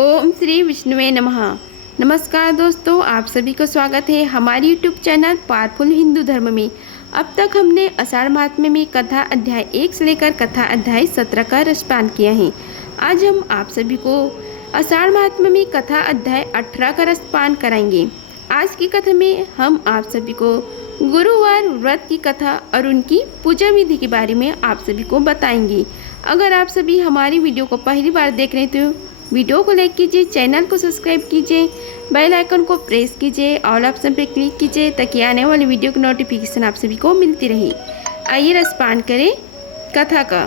ओम श्री विष्णुवे नमः। नमस्कार दोस्तों, आप सभी को स्वागत है हमारे यूट्यूब चैनल पावरफुल हिंदू धर्म में। अब तक हमने आषाढ़ माह में कथा अध्याय 1 से लेकर कथा अध्याय 17 का रसपान किया है। आज हम आप सभी को आषाढ़ माह में कथा अध्याय 18 का रसपान कराएंगे। आज की कथा में हम आप सभी को गुरुवार व्रत की कथा और उनकी पूजा विधि के बारे में आप सभी को बताएंगे। अगर आप सभी हमारी वीडियो को पहली बार देख रहे हैं तो वीडियो को लाइक कीजिए, चैनल को सब्सक्राइब कीजिए, बेल आइकन को प्रेस कीजिए, ऑल ऑप्शन पर क्लिक कीजिए ताकि आने वाली वीडियो की नोटिफिकेशन आप सभी को मिलती रहे। आइए रसपान करें कथा का।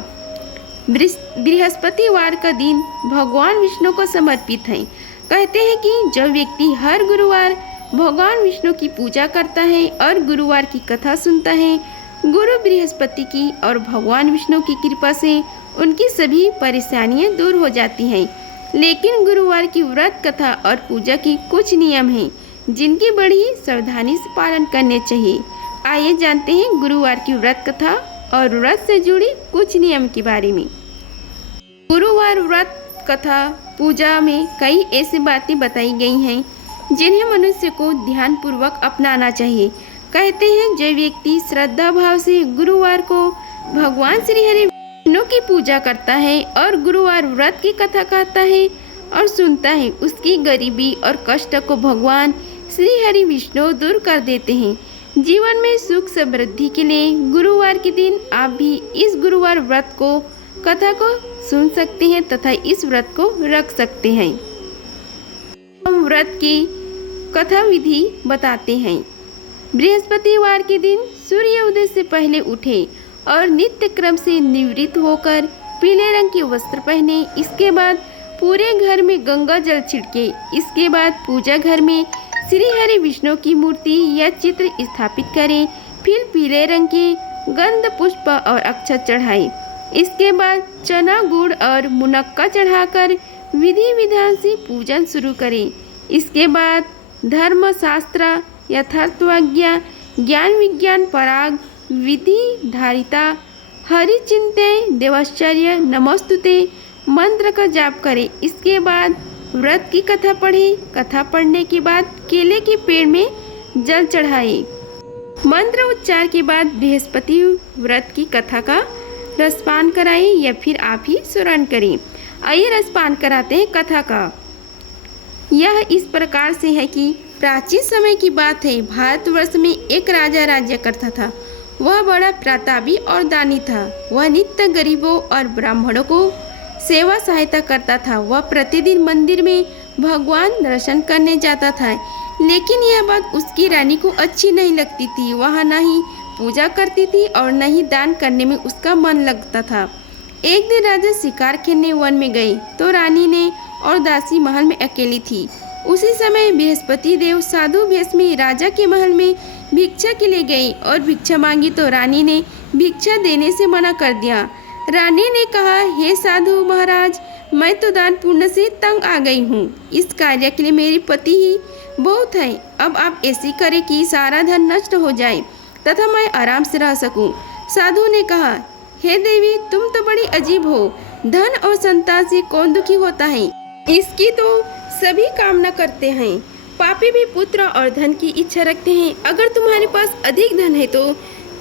बृहस्पतिवार का दिन भगवान विष्णु को समर्पित है। कहते हैं कि जो व्यक्ति हर गुरुवार भगवान विष्णु की पूजा करता है और गुरुवार की कथा सुनता है, गुरु बृहस्पति की और भगवान विष्णु की कृपा से उनकी सभी परेशानियां दूर हो जाती हैं। लेकिन गुरुवार की व्रत कथा और पूजा की कुछ नियम हैं जिनकी बड़ी सावधानी से पालन करने चाहिए। आइए जानते हैं गुरुवार की व्रत कथा और व्रत से जुड़ी कुछ नियम के बारे में। गुरुवार व्रत कथा पूजा में कई ऐसी बातें बताई गई हैं जिन्हें मनुष्य को ध्यानपूर्वक अपनाना चाहिए। कहते हैं जो व्यक्ति श्रद्धा भाव से गुरुवार को भगवान श्री हरि विष्णु की पूजा करता है और गुरुवार व्रत की कथा कहता है और सुनता है, उसकी गरीबी और कष्ट को भगवान श्री हरि विष्णु दूर कर देते हैं। जीवन में सुख समृद्धि के लिए गुरुवार के दिन आप भी इस गुरुवार व्रत को कथा को सुन सकते हैं तथा इस व्रत को रख सकते हैं। हम व्रत की कथा विधि बताते हैं। बृहस्पतिवार के दिन सूर्य उदय से पहले उठे और नित्य क्रम से निवृत्त होकर पीले रंग के वस्त्र पहने। इसके बाद पूरे घर में गंगा जल छिड़के। इसके बाद पूजा घर में श्री हरि विष्णु की मूर्ति या चित्र स्थापित करें। फिर पीले रंग के गंध पुष्प और अक्षत चढ़ाए। इसके बाद चना गुड़ और मुनक्का चढ़ाकर विधि विधान से पूजन शुरू करें। इसके बाद धर्मशास्त्र यथार्थवाज्ञा ज्ञान विज्ञान पराग विधि धारिता हरि चिंते देवाश्चर्य नमोस्तुते मंत्र का जाप करें। इसके बाद व्रत की कथा पढ़े। कथा पढ़ने के बाद केले के पेड़ में जल चढ़ाए। मंत्र उच्चार के बाद बृहस्पति व्रत की कथा का रसपान कराएं या फिर आप ही स्मरण करें। आइए रसपान कराते हैं कथा का। यह इस प्रकार से है कि प्राचीन समय की बात है। भारतवर्ष में एक राजा राज्य करता था। वह बड़ा प्रतापी और दानी था। वह नित्य गरीबों और ब्राह्मणों को सेवा सहायता करता था। वह प्रतिदिन मंदिर में भगवान दर्शन करने जाता था, लेकिन यह बात उसकी रानी को अच्छी नहीं लगती थी। वह न ही पूजा करती थी और न ही दान करने में उसका मन लगता था। एक दिन राजा शिकार खेलने वन में गए तो रानी ने और दासी महल में अकेली थी। उसी समय बृहस्पति देव साधु वेश में राजा के महल में भिक्षा के लिए गए और भिक्षा मांगी तो रानी ने भिक्षा देने से मना कर दिया। रानी ने कहा, हे साधु महाराज, मैं तो दान पुण्य से तंग आ गई हूँ। इस कार्य के लिए मेरे पति ही बहुत है। अब आप ऐसी करें कि सारा धन नष्ट हो जाए तथा मैं आराम से रह सकूं। साधु ने कहा, हे देवी, तुम तो बड़ी अजीब हो। धन और संतान से कौन दुखी होता है? इसकी तो सभी कामना करते हैं। पापी भी पुत्र और धन की इच्छा रखते हैं। अगर तुम्हारे पास अधिक धन है तो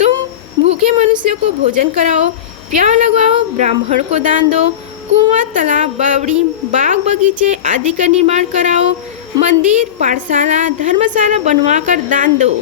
तुम भूखे मनुष्यों को भोजन कराओ, प्याव लगवाओ, ब्राह्मण को दान दो, कुआं तालाब बावड़ी बाग बगीचे आदि का निर्माण कराओ, मंदिर पाठशाला धर्मशाला बनवाकर दान दो,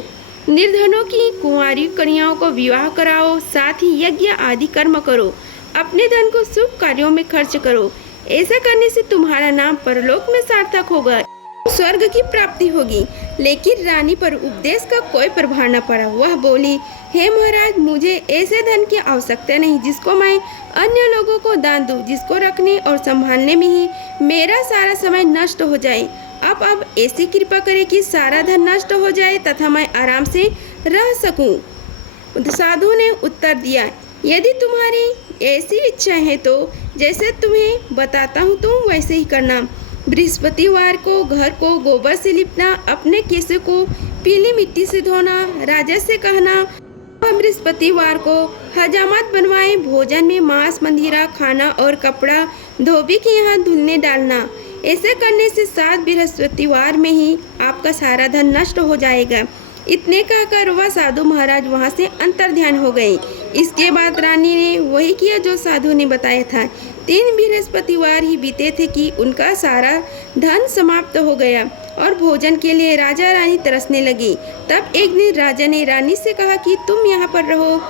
निर्धनों की कुंवारी कन्याओं को विवाह कराओ, साथ ही यज्ञ आदि कर्म करो, अपने धन को शुभ कार्यों में खर्च करो। ऐसा करने से तुम्हारा नाम परलोक में सार्थक होगा, स्वर्ग की प्राप्ति होगी। लेकिन रानी पर उपदेश का कोई प्रभाव न पड़ा। वह बोली, हे महाराज, मुझे ऐसे धन की आवश्यकता नहीं जिसको मैं अन्य लोगों को दान दूं, जिसको रखने और संभालने में ही मेरा सारा समय नष्ट हो जाए। अब ऐसी कृपा करें कि सारा धन नष्ट हो जाए तथा मैं आराम से रह सकूं। साधु ने उत्तर दिया, यदि तुम्हारी ऐसी इच्छा है तो जैसे तुम्हें बताता हूँ तुम वैसे ही करना। बृहस्पतिवार को घर को गोबर से लिपना, अपने केसों को पीली मिट्टी से धोना, राजा से कहना बृहस्पतिवार को हजामत बनवाए, भोजन में मांस मंदिरा खाना और कपड़ा धोबी के यहाँ धुलने डालना। ऐसे करने से 7 बृहस्पतिवार में ही आपका सारा धन नष्ट हो जाएगा। इतने कहकर वह साधु महाराज वहाँ से अंतर्ध्यान हो गए। इसके बाद रानी ने वही किया जो साधु ने बताया था। 3 बृहस्पतिवार ही बीते थे कि उनका सारा धन समाप्त हो गया और भोजन के लिए राजा रानी तरसने लगे। तब एक दिन राजा ने रानी से कहा कि तुम यहाँ पर रहो,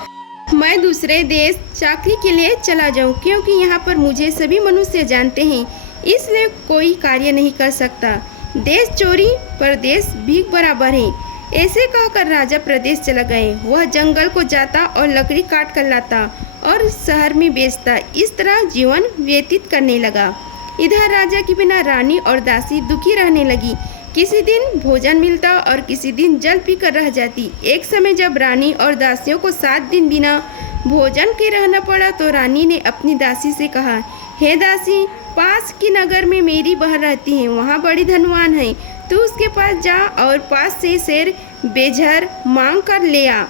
मैं दूसरे देश चाकरी के लिए चला जाऊँ, क्योंकि यहाँ पर मुझे सभी मनुष्य जानते हैं, इसलिए कोई कार्य नहीं कर सकता। देश चोरी परदेश भीख बराबर है। ऐसे कहकर राजा प्रदेश चला गए। वह जंगल को जाता और लकड़ी काट कर लाता और शहर में बेचता। इस तरह जीवन व्यतीत करने लगा। इधर राजा के बिना रानी और दासी दुखी रहने लगी। किसी दिन भोजन मिलता और किसी दिन जल पीकर रह जाती। एक समय जब रानी और दासियों को 7 दिन बिना भोजन के रहना पड़ा तो रानी ने अपनी दासी से कहा, हे दासी, पास की नगर में मेरी बहन रहती है, वहाँ बड़ी धनवान है, तू उसके पास जा और पास से शेर बेझर मांग कर ले आ,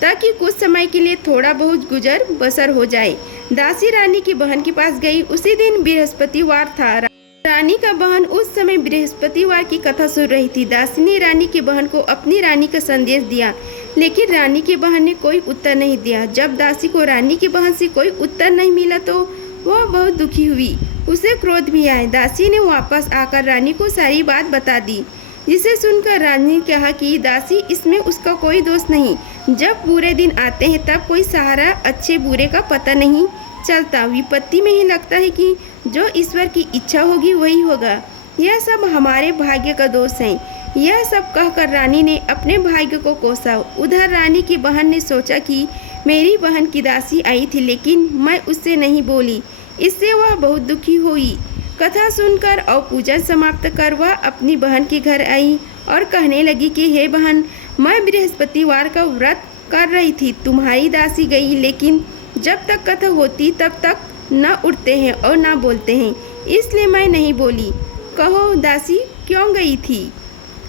ताकि कुछ समय के लिए थोड़ा बहुत गुजर बसर हो जाए। दासी रानी की बहन के पास गई। उसी दिन बृहस्पतिवार था। रानी का बहन उस समय बृहस्पतिवार की कथा सुन रही थी। दासी ने रानी की बहन को अपनी रानी का संदेश दिया, लेकिन रानी की बहन ने कोई उत्तर नहीं दिया। जब दासी को रानी की बहन से कोई उत्तर नहीं मिला तो वह बहुत दुखी हुई। उसे क्रोध भी आया। दासी ने वापस आकर रानी को सारी बात बता दी, जिसे सुनकर रानी ने कहा कि दासी, इसमें उसका कोई दोष नहीं। जब बुरे दिन आते हैं तब कोई सहारा अच्छे बुरे का पता नहीं चलता। विपत्ति में ही लगता है कि जो ईश्वर की इच्छा होगी वही होगा। यह सब हमारे भाग्य का दोष है। यह सब कहकर रानी ने अपने भाग्य को कोसा। उधर रानी की बहन ने सोचा कि मेरी बहन की दासी आई थी, लेकिन मैं उससे नहीं बोली, इससे वह बहुत दुखी हुई। कथा सुनकर और पूजन समाप्त कर वह अपनी बहन के घर आई और कहने लगी कि हे बहन, मैं बृहस्पतिवार का व्रत कर रही थी, तुम्हारी दासी गई, लेकिन जब तक कथा होती तब तक न उठते हैं और न बोलते हैं, इसलिए मैं नहीं बोली। कहो दासी क्यों गई थी?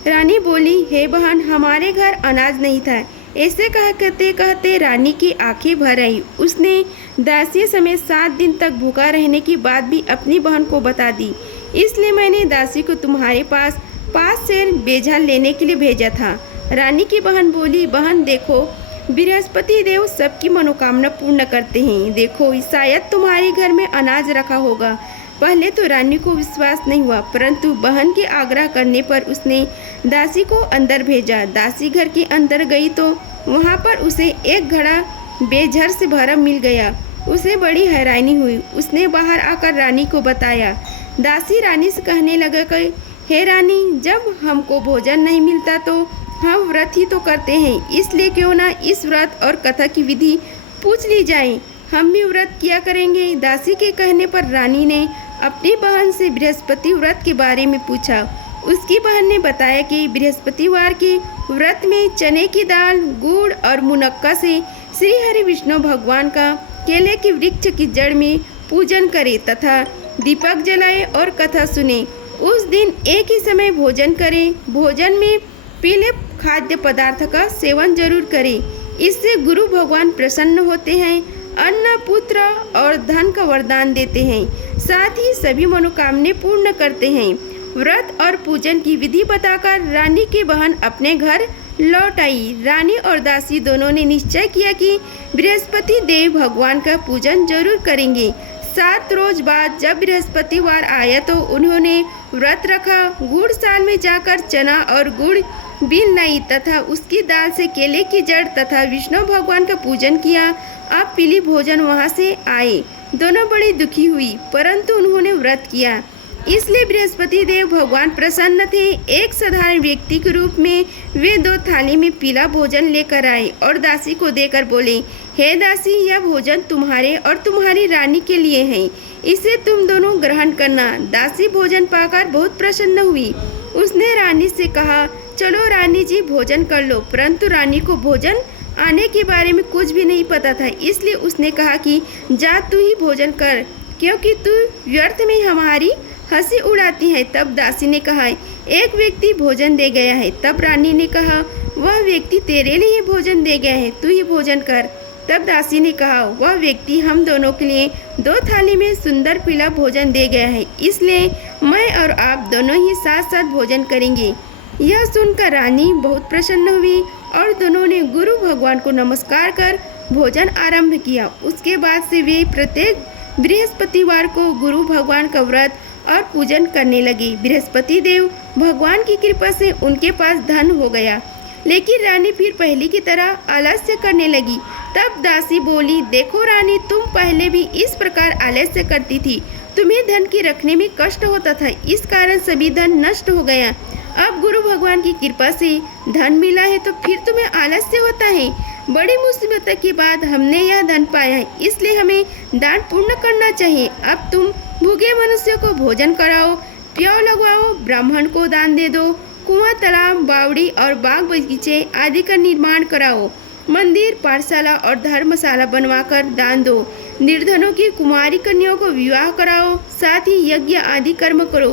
रानी बोली, हे बहन, हमारे घर अनाज नहीं था। ऐसे कहते कहते रानी की आंखें भर आई। उसने दासी समेत 7 दिन तक भूखा रहने की बात भी अपनी बहन को बता दी। इसलिए मैंने दासी को तुम्हारे पास से बेझा लेने के लिए भेजा था। रानी की बहन बोली, बहन देखो, बृहस्पति देव सबकी मनोकामना पूर्ण करते हैं। देखो, शायद तुम्हारे घर में अनाज रखा होगा। पहले तो रानी को विश्वास नहीं हुआ, परंतु बहन के आग्रह करने पर उसने दासी को अंदर भेजा। दासी घर के अंदर गई तो वहाँ पर उसे एक घड़ा बेझर से भरा मिल गया। उसे बड़ी हैरानी हुई। उसने बाहर आकर रानी को बताया। दासी रानी से कहने लगा कि हे रानी, जब हमको भोजन नहीं मिलता तो हम व्रत ही तो करते हैं, इसलिए क्यों ना इस व्रत और कथा की विधि पूछ ली जाए, हम भी व्रत किया करेंगे। दासी के कहने पर रानी ने अपनी बहन से बृहस्पति व्रत के बारे में पूछा। उसकी बहन ने बताया कि बृहस्पतिवार के व्रत में चने की दाल, गुड़ और मुनक्का से श्री हरि विष्णु भगवान का केले के वृक्ष की जड़ में पूजन करे तथा दीपक जलाए और कथा सुने। उस दिन एक ही समय भोजन करें। भोजन में पीले खाद्य पदार्थ का सेवन जरूर करें, इससे गुरु भगवान प्रसन्न होते हैं, अन्न, पुत्र और धन का वरदान देते हैं, साथ ही सभी मनोकामने पूर्ण करते हैं। व्रत और पूजन की विधि बताकर रानी की बहन अपने घर लौट आई। रानी और दासी दोनों ने निश्चय किया कि बृहस्पति देव भगवान का पूजन जरूर करेंगे। 7 रोज बाद जब बृहस्पतिवार आया तो उन्होंने व्रत रखा। गुड़ साल में जाकर चना और गुड़ बीन लाई तथा उसकी दाल से केले की जड़ तथा विष्णु भगवान का पूजन किया। अब पीली भोजन वहाँ से आए। दोनों बड़ी दुखी हुई, परंतु उन्होंने व्रत किया, इसलिए बृहस्पति देव भगवान प्रसन्न थे। एक साधारण व्यक्ति के रूप में वे 2 थाली में पीला भोजन लेकर आए और दासी को देकर बोले, हे दासी, यह भोजन तुम्हारे और तुम्हारी रानी के लिए है, इसे तुम दोनों ग्रहण करना। दासी भोजन पाकर बहुत प्रसन्न हुई। उसने रानी से कहा, चलो रानी जी भोजन कर लो, परंतु रानी को भोजन आने के बारे में कुछ भी नहीं पता था, इसलिए उसने कहा कि जा तू ही भोजन कर, क्योंकि तू व्यर्थ में हमारी हंसी उड़ाती है। तब दासी ने कहा, एक व्यक्ति भोजन दे गया है। तब रानी ने कहा, वह व्यक्ति तेरे लिए भोजन दे गया है, तू ही भोजन कर। तब दासी ने कहा, वह व्यक्ति हम दोनों के लिए 2 थाली में सुंदर पीला भोजन दे गया है, इसलिए मैं और आप दोनों ही साथ साथ भोजन करेंगे। यह सुनकर रानी बहुत प्रसन्न हुई और दोनों ने गुरु भगवान को नमस्कार कर भोजन आरंभ किया। उसके बाद से वे प्रत्येक बृहस्पतिवार को गुरु भगवान का व्रत और पूजन करने लगे। बृहस्पति देव भगवान की कृपा से उनके पास धन हो गया, लेकिन रानी फिर पहले की तरह आलस्य करने लगी। तब दासी बोली, देखो रानी, तुम पहले भी इस प्रकार आलस्य करती थी। तुम्हें धन की रखने में कष्ट होता था, इस कारण सभी धन नष्ट हो गया। अब गुरु भगवान की कृपा से धन मिला है तो फिर तुम्हें आलस्य होता है। बड़ी मुसीबत के बाद हमने यह धन पाया है, इसलिए हमें दान पूर्ण करना चाहिए। अब तुम भूखे मनुष्यों को भोजन कराओ, प्याव लगवाओ, ब्राह्मण को दान दे दो, कुआं, तालाब, बावड़ी और बाग बगीचे आदि का निर्माण कराओ, मंदिर, पाठशाला और धर्मशाला बनवाकर दान दो, निर्धनों की कुमारी कन्याओं को विवाह कराओ, साथ ही यज्ञ आदि कर्म करो।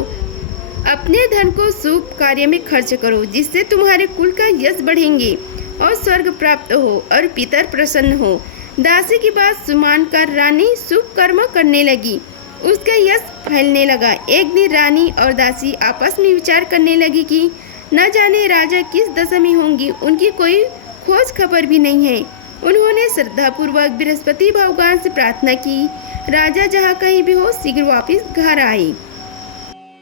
अपने धन को शुभ कार्य में खर्च करो, जिससे तुम्हारे कुल का यश बढ़ेंगे और स्वर्ग प्राप्त हो और पितर प्रसन्न हो। दासी की बात सुमान कर रानी शुभ कर्म करने लगी। उसका यश फैलने लगा। एक दिन रानी और दासी आपस में विचार करने लगी कि न जाने राजा किस दशा में होंगी, उनकी कोई खोज खबर भी नहीं है। उन्होंने श्रद्धापूर्वक बृहस्पति भगवान से प्रार्थना की, राजा जहाँ कहीं भी हो शीघ्र वापस घर आए।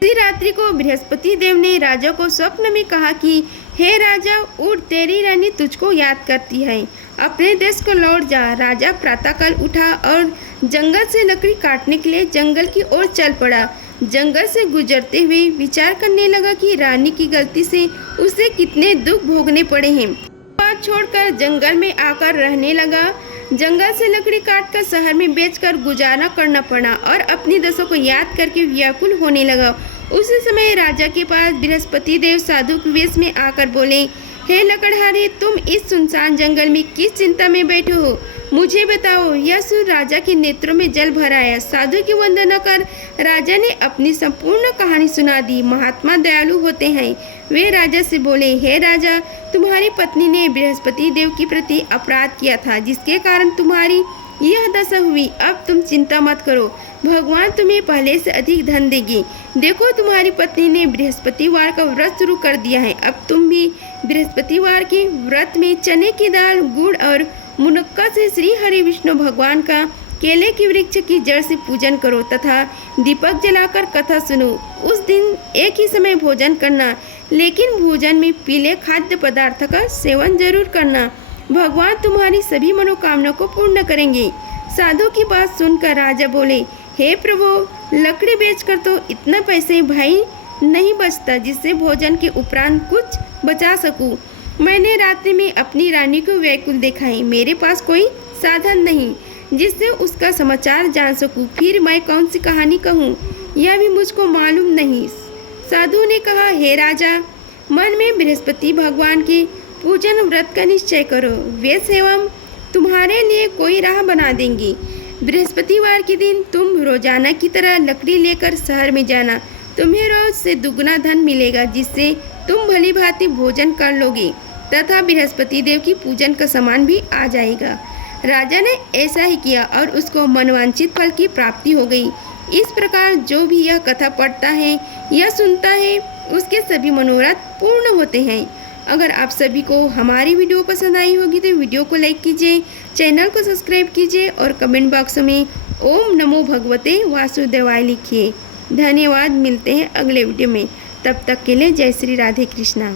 उसी रात्रि को बृहस्पति देव ने राजा को स्वप्न में कहा कि हे राजा, उठ, तेरी रानी तुझको याद करती है, अपने देश को लौट जा। राजा प्रातःकाल उठा और जंगल से लकड़ी काटने के लिए जंगल की ओर चल पड़ा। जंगल से गुजरते हुए विचार करने लगा कि रानी की गलती से उसे कितने दुख भोगने पड़े हैं। बात छोड़कर जंगल में आकर रहने लगा। जंगल से लकड़ी काटकर शहर में बेचकर गुजारा करना पड़ा और अपनी दशा को याद करके व्याकुल होने लगा। उसी समय राजा के पास बृहस्पति देव साधु के वेश में आकर बोले, हे लकड़हारे, तुम इस सुनसान जंगल में किस चिंता में बैठे हो, मुझे बताओ। यह सुन राजा के नेत्रों में जल भर आया। साधु की वंदना कर राजा ने अपनी संपूर्ण कहानी सुना दी। महात्मा दयालु होते हैं। वे राजा से बोले, हे राजा, तुम्हारी पत्नी ने बृहस्पति देव के प्रति अपराध किया था, जिसके कारण तुम्हारी यह दशा हुई। अब तुम चिंता मत करो, भगवान तुम्हें पहले से अधिक धन देगी। देखो, तुम्हारी पत्नी ने बृहस्पतिवार का व्रत शुरू कर दिया है। अब तुम भी बृहस्पतिवार के व्रत में चने की दाल, गुड़ और मुनक्का से श्री हरि विष्णु भगवान का केले की वृक्ष की जड़ से पूजन करो तथा दीपक जलाकर कथा सुनो। उस दिन एक ही समय भोजन करना, लेकिन भोजन में पीले खाद्य पदार्थ का सेवन जरूर करना। भगवान तुम्हारी सभी मनोकामना को पूर्ण करेंगे। साधु की बात सुनकर राजा बोले, हे प्रभु, लकड़ी बेचकर तो इतना पैसे भाई नहीं बचता जिससे भोजन के उपरांत कुछ बचा सकूं। मैंने रात्रि में अपनी रानी को व्याकुल देखा है। मेरे पास कोई साधन नहीं जिससे उसका समाचार जान सकूं। फिर मैं कौन सी कहानी कहूं, यह भी मुझको मालूम नहीं। साधु ने कहा, हे राजा, मन में बृहस्पति भगवान के पूजन व्रत का निश्चय करो। वे एवं तुम्हारे लिए कोई राह बना देंगी। बृहस्पतिवार के दिन तुम रोजाना की तरह लकड़ी लेकर शहर में जाना। तुम्हें रोज से दुगना धन मिलेगा, जिससे तुम भली भांति भोजन कर लोगे तथा बृहस्पति देव की पूजन का सामान भी आ जाएगा। राजा ने ऐसा ही किया और उसको मनवांछित फल की प्राप्ति हो गई। इस प्रकार जो भी यह कथा पढ़ता है या सुनता है, उसके सभी मनोरथ पूर्ण होते हैं। अगर आप सभी को हमारी वीडियो पसंद आई होगी तो वीडियो को लाइक कीजिए, चैनल को सब्सक्राइब कीजिए और कमेंट बॉक्स में ओम नमो भगवते वासुदेवाय लिखिए। धन्यवाद। मिलते हैं अगले वीडियो में। तब तक के लिए जय श्री राधे कृष्णा।